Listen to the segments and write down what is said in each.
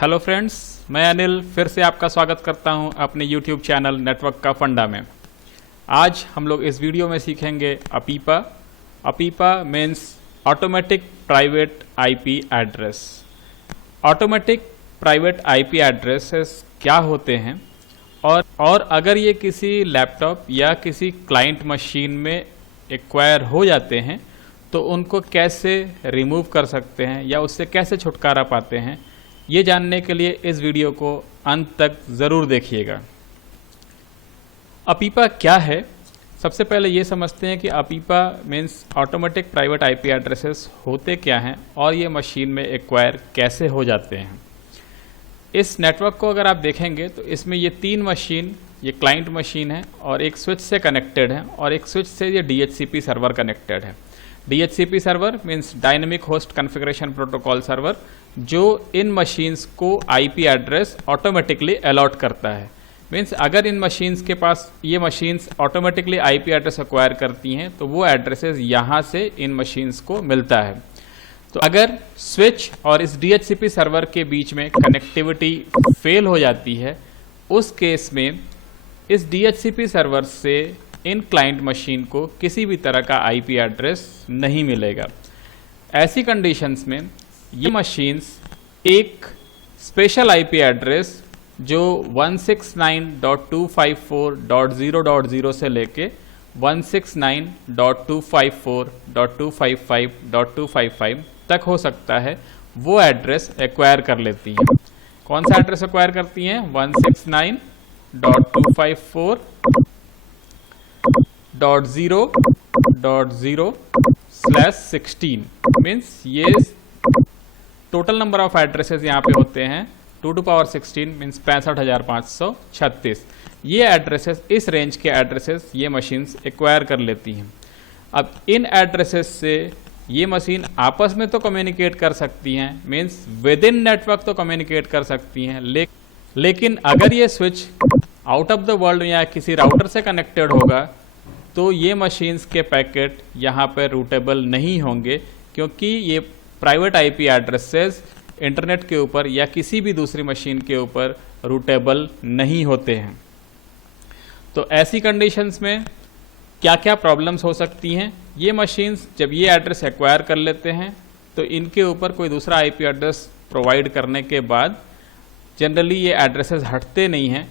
Hello friends, मैं अनिल फिर से आपका स्वागत करता हूं अपने YouTube चैनल नेटवर्क का फंडा में। आज हम लोग इस वीडियो में सीखेंगे अपीपा। अपीपा means automatic private IP address. Automatic private IP addresses क्या होते हैं और अगर ये किसी लैपटॉप या किसी क्लाइंट मशीन में एक्वायर हो जाते हैं तो उनको कैसे रिमूव कर सकते हैं या उससे कैसे छुटकारा पाते हैं, ये जानने के लिए इस वीडियो को अंत तक ज़रूर देखिएगा। अपीपा क्या है, सबसे पहले ये समझते हैं कि अपीपा means automatic private IP addresses होते क्या हैं और ये मशीन में एक्वायर कैसे हो जाते हैं। इस नेटवर्क को अगर आप देखेंगे तो इसमें ये तीन मशीन, ये क्लाइंट मशीन है और एक स्विच से कनेक्टेड है और एक स्विच से ये DHCP सर्वर कनेक्टेड है। DHCP server means dynamic host configuration protocol server, जो इन मशीन्स को आईपी एड्रेस ऑटोमेटिकली अलॉट करता है। मीन्स अगर इन मशीन्स के पास ये machines automatically IP address acquire करती हैं तो वो एड्रेसेस यहाँ से इन मशीन्स को मिलता है। तो अगर स्विच और इस DHCP सर्वर के बीच में कनेक्टिविटी फेल हो जाती है, उस केस में इस DHCP सर्वर से इन क्लाइंट मशीन को किसी भी तरह का आईपी एड्रेस नहीं मिलेगा। ऐसी कंडीशंस में ये मशीन्स एक स्पेशल आईपी एड्रेस जो 169.254.0.0 से लेके 169.254.255.255 तक हो सकता है, वो एड्रेस एक्वायर कर लेती हैं। कौन सा एड्रेस एक्वायर करती हैं? 169.254.0.0/16 मीन्स ये टोटल नंबर ऑफ एड्रेसेस यहाँ पे होते हैं 2 to power 16 मीन्स 65,536। ये एड्रेसेस, इस रेंज के एड्रेसेस ये मशीन्स एक्वायर कर लेती हैं। अब इन एड्रेसेस से ये मशीन आपस में तो कम्युनिकेट कर सकती हैं, मीन्स विद इन नेटवर्क तो कम्युनिकेट कर सकती हैं, लेकिन अगर ये switch out of the world या किसी राउटर से कनेक्टेड होगा तो ये मशीन्स के पैकेट यहाँ पर रूटेबल नहीं होंगे, क्योंकि ये प्राइवेट आईपी एड्रेसेस इंटरनेट के ऊपर या किसी भी दूसरी मशीन के ऊपर रूटेबल नहीं होते हैं। तो ऐसी कंडीशंस में क्या क्या प्रॉब्लम्स हो सकती हैं? ये मशीन्स जब ये एड्रेस एक्वायर कर लेते हैं तो इनके ऊपर कोई दूसरा आईपी एड्रेस प्रोवाइड करने के बाद जनरली ये एड्रेसेस हटते नहीं हैं।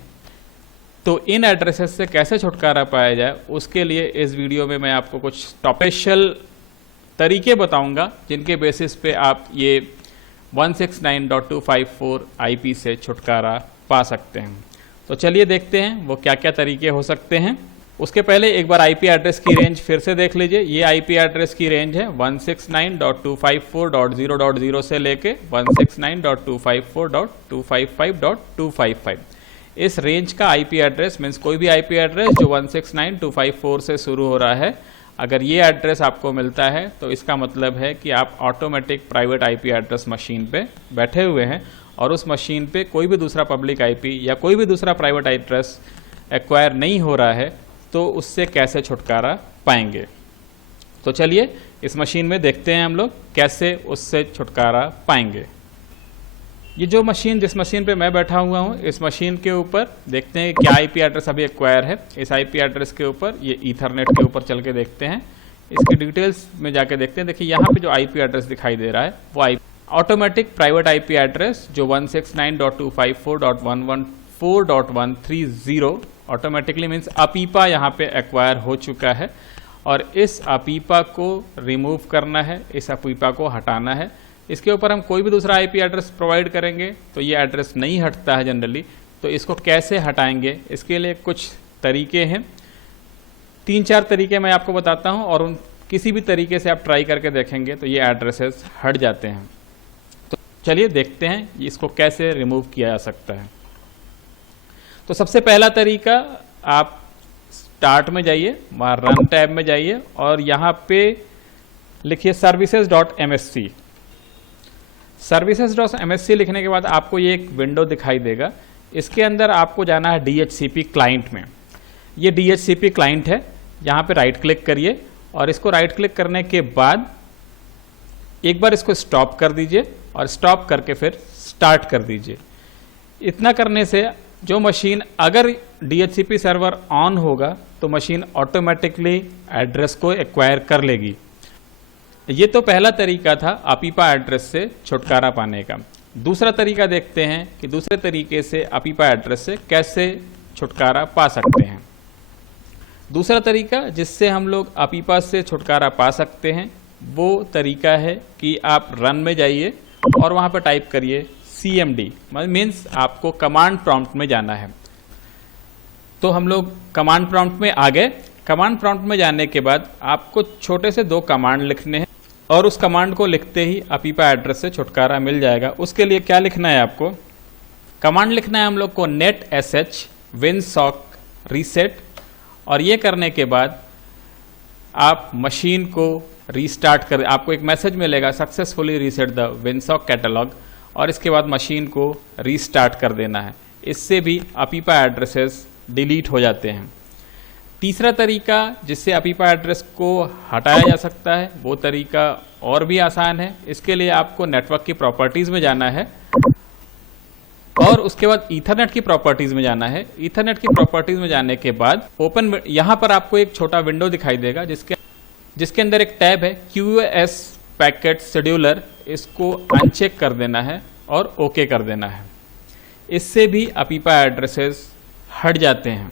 तो इन एड्रेसेस से कैसे छुटकारा पाया जाए, उसके लिए इस वीडियो में मैं आपको कुछ स्पेशल तरीके बताऊंगा जिनके बेसिस पे आप ये 169.254 आईपी से छुटकारा पा सकते हैं। तो चलिए देखते हैं वो क्या क्या तरीके हो सकते हैं। उसके पहले एक बार आईपी एड्रेस की रेंज फिर से देख लीजिए। ये आईपी एड्रेस की रेंज है 169.254.0.0 से लेके 169.254.255.255। इस रेंज का आईपी एड्रेस मीन्स कोई भी आईपी एड्रेस जो 169.254 से शुरू हो रहा है, अगर ये एड्रेस आपको मिलता है तो इसका मतलब है कि आप automatic private IP address machine पे बैठे हुए हैं और उस मशीन पे कोई भी दूसरा पब्लिक आईपी या कोई भी दूसरा प्राइवेट एड्रेस एक्वायर नहीं हो रहा है, तो उससे कैसे छुटकारा पाएंगे। तो चलिए इस मशीन में देखते हैं हम लोग कैसे उससे छुटकारा पाएंगे। ये जो मशीन, जिस मशीन पे मैं बैठा हुआ हूँ, इस मशीन के ऊपर देखते हैं क्या आईपी एड्रेस अभी एक्वायर है। इस आईपी एड्रेस के ऊपर ये ईथरनेट के ऊपर चल के देखते हैं, इसकी डिटेल्स में जाके देखते हैं। देखिए यहाँ पे जो आईपी एड्रेस दिखाई दे रहा है वो ऑटोमेटिक प्राइवेट आईपी एड्रेस जो 169.254.114.130 ऑटोमेटिकली मीन्स अपीपा यहाँ पे एक्वायर हो चुका है और इस अपीपा को रिमूव करना है, इस अपीपा को हटाना है। इसके ऊपर हम कोई भी दूसरा आईपी एड्रेस प्रोवाइड करेंगे तो ये एड्रेस नहीं हटता है जनरली। तो इसको कैसे हटाएंगे, इसके लिए कुछ तरीके हैं। 3-4 तरीके मैं आपको बताता हूं और उन किसी भी तरीके से आप ट्राई करके देखेंगे तो ये एड्रेसेस हट जाते हैं। तो चलिए देखते हैं इसको कैसे रिमूव किया जा सकता है। तो सबसे पहला तरीका, आप स्टार्ट में जाइए, वहाँ रन टैब में जाइए और यहाँ पे लिखिए services.msc। services.msc लिखने के बाद आपको ये एक विंडो दिखाई देगा। इसके अंदर आपको जाना है DHCP क्लाइंट में। ये DHCP क्लाइंट है, यहाँ पे राइट क्लिक करिए और इसको राइट क्लिक करने के बाद एक बार इसको स्टॉप कर दीजिए और स्टॉप करके फिर स्टार्ट कर दीजिए। इतना करने से जो मशीन, अगर DHCP सर्वर ऑन होगा तो मशीन ऑटोमेटिकली एड्रेस को एक्वायर कर लेगी। ये तो पहला तरीका था अपीपा एड्रेस से छुटकारा पाने का। दूसरा तरीका देखते हैं कि दूसरे तरीके से अपीपा एड्रेस से कैसे छुटकारा पा सकते हैं। दूसरा तरीका जिससे हम लोग अपीपा से छुटकारा पा सकते हैं वो तरीका है कि आप रन में जाइए और वहाँ पर टाइप करिए CMD, मीन्स आपको कमांड प्रॉम्प्ट में जाना है। तो हम लोग कमांड प्रॉम्प्ट में आ गए। कमांड प्रॉम्प्ट में जाने के बाद आपको छोटे से 2 कमांड लिखने हैं और उस कमांड को लिखते ही अपीपा एड्रेस से छुटकारा मिल जाएगा। उसके लिए क्या लिखना है आपको? कमांड लिखना है हम लोग को net sh winsock reset, और ये करने के बाद आप मशीन को रीस्टार्ट कर, आपको एक मैसेज मिलेगा सक्सेसफुली रीसेट द विनसॉक कैटलॉग, और इसके बाद मशीन को रीस्टार्ट कर देना है। इससे भी अपीपा एड्रेसेस डिलीट हो जाते हैं। तीसरा तरीका जिससे अपीपा एड्रेस को हटाया जा सकता है वो तरीका और भी आसान है। इसके लिए आपको नेटवर्क की प्रॉपर्टीज में जाना है और उसके बाद ईथरनेट की प्रॉपर्टीज में जाना है। ईथरनेट की प्रॉपर्टीज में जाने के बाद ओपन, यहाँ पर आपको एक छोटा विंडो दिखाई देगा जिसके अंदर एक टैब है QoS पैकेट शेड्यूलर। इसको अनचेक कर देना है और ओके कर देना है। इससे भी अपीपा एड्रेसेस हट जाते हैं।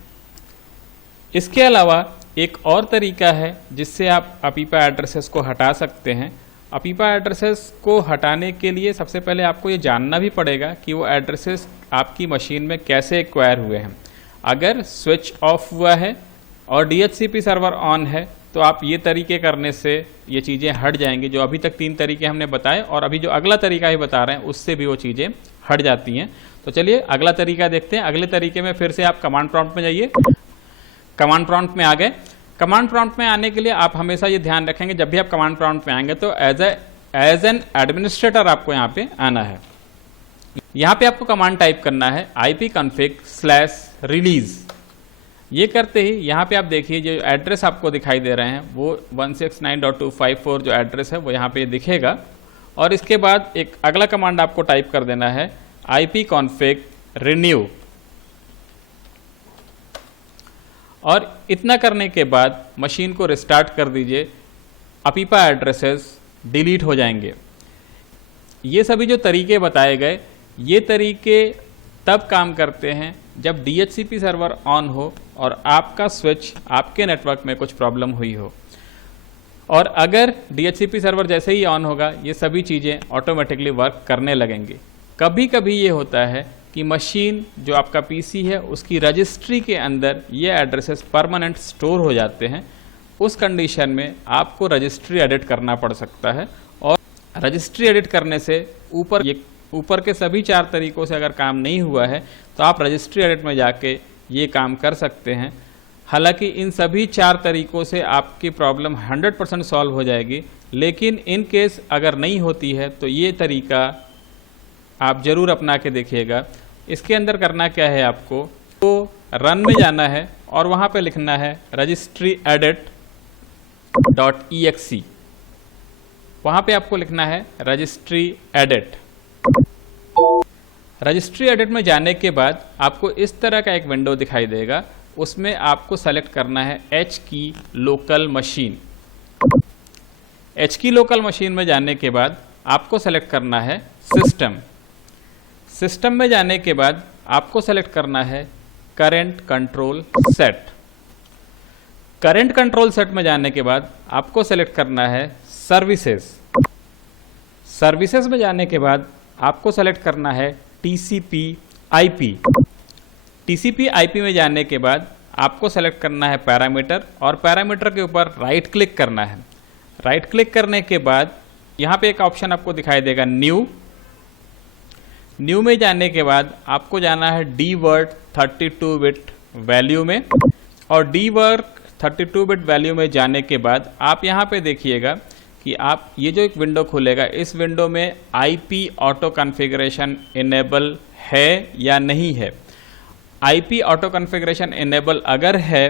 इसके अलावा एक और तरीका है जिससे आप अपीपा एड्रेसेस को हटा सकते हैं। अपीपा एड्रेसेस को हटाने के लिए सबसे पहले आपको ये जानना भी पड़ेगा कि वो एड्रेसेस आपकी मशीन में कैसे एक्वायर हुए हैं। अगर स्विच ऑफ हुआ है और DHCP सर्वर ऑन है तो आप ये तरीके करने से ये चीज़ें हट जाएंगी। जो अभी तक 3 तरीके हमने बताए और अभी जो अगला तरीका ही बता रहे हैं उससे भी वो चीज़ें हट जाती हैं। तो चलिए अगला तरीका देखते हैं। अगले तरीके में फिर से आप कमांड प्रॉम्प्ट में जाइए। कमांड प्रॉम्प्ट में आ गए। कमांड प्रॉम्प्ट में आने के लिए आप हमेशा ये ध्यान रखेंगे जब भी आप कमांड प्रॉम्प्ट में आएंगे तो एज एन एडमिनिस्ट्रेटर आपको यहाँ पे आना है। यहाँ पे आपको कमांड टाइप करना है ipconfig/release। ये करते ही यहाँ पे आप देखिए जो एड्रेस आपको दिखाई दे रहे हैं वो 169.254 जो एड्रेस है वो यहाँ पे दिखेगा। और इसके बाद एक अगला कमांड आपको टाइप कर देना है ipconfig/renew। और इतना करने के बाद मशीन को रिस्टार्ट कर दीजिए। अपीपा एड्रेसेस डिलीट हो जाएंगे। ये सभी जो तरीके बताए गए ये तरीके तब काम करते हैं जब DHCP सर्वर ऑन हो और आपका स्विच आपके नेटवर्क में कुछ प्रॉब्लम हुई हो। और अगर DHCP सर्वर जैसे ही ऑन होगा ये सभी चीज़ें ऑटोमेटिकली वर्क करने लगेंगी। कभी कभी ये होता है कि मशीन जो आपका PC है उसकी रजिस्ट्री के अंदर ये एड्रेसेस परमानेंट स्टोर हो जाते हैं। उस कंडीशन में आपको रजिस्ट्री एडिट करना पड़ सकता है। और रजिस्ट्री एडिट करने से ऊपर के सभी 4 तरीकों से अगर काम नहीं हुआ है तो आप रजिस्ट्री एडिट में जाके ये काम कर सकते हैं। हालांकि इन सभी 4 तरीकों से आपकी प्रॉब्लम 100% सॉल्व हो जाएगी, लेकिन इन केस अगर नहीं होती है तो ये तरीका आप ज़रूर अपना के देखिएगा। इसके अंदर करना क्या है, आपको तो रन में जाना है और वहाँ पे लिखना है registry_edit.exe। वहाँ पे आपको लिखना है registry edit। रजिस्ट्री एडिट में जाने के बाद आपको इस तरह का एक विंडो दिखाई देगा। उसमें आपको सेलेक्ट करना है H की लोकल मशीन। H की लोकल मशीन में जाने के बाद आपको सेलेक्ट करना है सिस्टम। सिस्टम में जाने के बाद आपको सेलेक्ट करना है current control set. Current control set में जाने के बाद आपको सेलेक्ट करना है सर्विसेज। सर्विसेज में जाने के बाद आपको सेलेक्ट करना है TCP/IP। TCP/IP में जाने के बाद आपको सेलेक्ट करना है पैरामीटर और पैरामीटर के ऊपर राइट क्लिक करना है। राइट क्लिक करने के बाद यहाँ पे एक ऑप्शन आपको दिखाई देगा न्यू। न्यू में जाने के बाद आपको जाना है DWORD 32 बिट वैल्यू में। और DWORD 32 बिट वैल्यू में जाने के बाद आप यहाँ पे देखिएगा कि आप ये जो एक विंडो खुलेगा इस विंडो में IP ऑटो कॉन्फ़िगरेशन इनेबल है या नहीं है। IP ऑटो कॉन्फ़िगरेशन इनेबल अगर है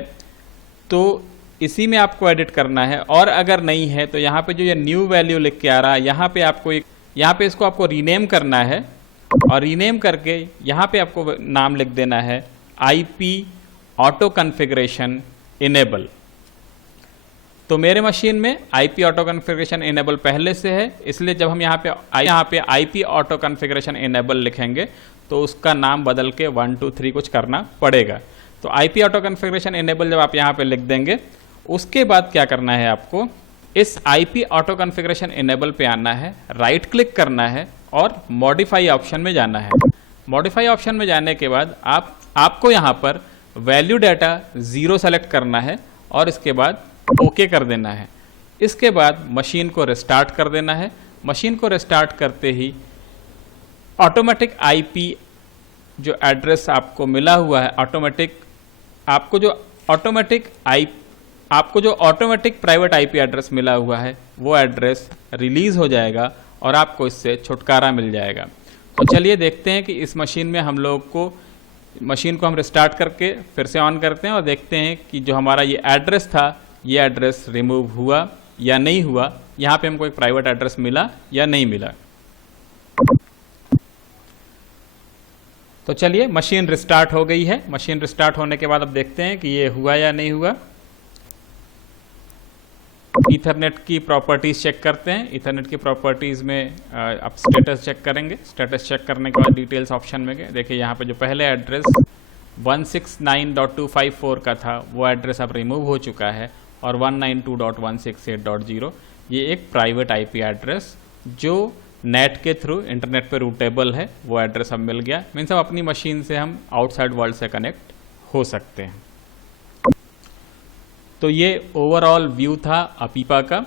तो इसी में आपको एडिट करना है, और अगर नहीं है तो यहाँ पे जो ये न्यू वैल्यू लिख के आ रहा है यहाँ पे आपको यहाँ पे इसको आपको रीनेम करना है और रीनेम करके यहाँ पे आपको नाम लिख देना है IP ऑटो कॉन्फ़िगरेशन इनेबल। तो मेरे मशीन में IP ऑटो कॉन्फ़िगरेशन इनेबल पहले से है, इसलिए जब हम यहाँ पे IP ऑटो कॉन्फ़िगरेशन इनेबल लिखेंगे तो उसका नाम बदल के 1 2 3 कुछ करना पड़ेगा। तो IP ऑटो कॉन्फ़िगरेशन इनेबल जब आप यहाँ पे लिख देंगे, उसके बाद क्या करना है आपको, इस IP ऑटो कॉन्फ़िगरेशन इनेबल पे आना है, राइट क्लिक करना है और मॉडिफाई ऑप्शन में जाना है। मॉडिफाई ऑप्शन में जाने के बाद आपको यहाँ पर वैल्यू डाटा 0 सेलेक्ट करना है और इसके बाद ओके कर देना है। इसके बाद मशीन को रिस्टार्ट कर देना है। मशीन को रिस्टार्ट करते ही ऑटोमेटिक IP जो एड्रेस आपको मिला हुआ है, आपको जो ऑटोमेटिक प्राइवेट IP एड्रेस मिला हुआ है वो एड्रेस रिलीज हो जाएगा और आपको इससे छुटकारा मिल जाएगा। तो चलिए देखते हैं कि इस मशीन में हम लोग को, मशीन को हम रिस्टार्ट करके फिर से ऑन करते हैं और देखते हैं कि जो हमारा ये एड्रेस था, ये एड्रेस रिमूव हुआ या नहीं हुआ, यहाँ पे हमको एक प्राइवेट एड्रेस मिला या नहीं मिला। तो चलिए मशीन रिस्टार्ट हो गई है। मशीन रिस्टार्ट होने के बाद अब देखते हैं कि ये हुआ या नहीं हुआ। ईथरनेट की प्रॉपर्टीज चेक करते हैं। ईथरनेट की प्रॉपर्टीज में आप स्टेटस चेक करेंगे। स्टेटस चेक करने के बाद डिटेल्स ऑप्शन में गए, देखिए यहाँ पे जो पहले एड्रेस 169.254 का था वो एड्रेस अब रिमूव हो चुका है और 192.168.0 ये एक प्राइवेट IP एड्रेस जो नेट के थ्रू इंटरनेट पे रूटेबल है, वो एड्रेस अब मिल गया। मीन्स अब अपनी मशीन से हम आउटसाइड वर्ल्ड से कनेक्ट हो सकते हैं। तो ये ओवरऑल व्यू था अपीपा का।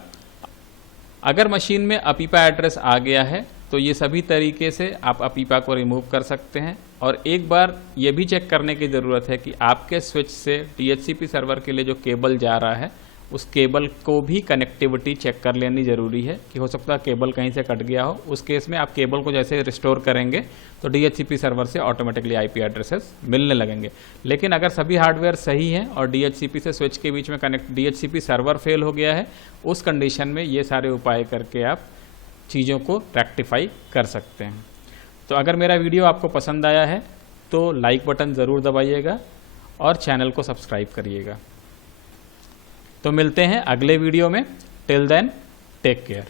अगर मशीन में अपीपा एड्रेस आ गया है तो ये सभी तरीके से आप अपीपा को रिमूव कर सकते हैं। और एक बार ये भी चेक करने की ज़रूरत है कि आपके स्विच से DHCP सर्वर के लिए जो केबल जा रहा है उस केबल को भी कनेक्टिविटी चेक कर लेनी ज़रूरी है कि हो सकता है केबल कहीं से कट गया हो। उस केस में आप केबल को जैसे रिस्टोर करेंगे तो DHCP सर्वर से ऑटोमेटिकली IP एड्रेसेस मिलने लगेंगे। लेकिन अगर सभी हार्डवेयर सही हैं और DHCP से स्विच के बीच में DHCP सर्वर फेल हो गया है, उस कंडीशन में ये सारे उपाय करके आप चीज़ों को रेक्टिफाई कर सकते हैं। तो अगर मेरा वीडियो आपको पसंद आया है तो लाइक बटन ज़रूर दबाइएगा और चैनल को सब्सक्राइब करिएगा। तो मिलते हैं अगले वीडियो में। Till then take care.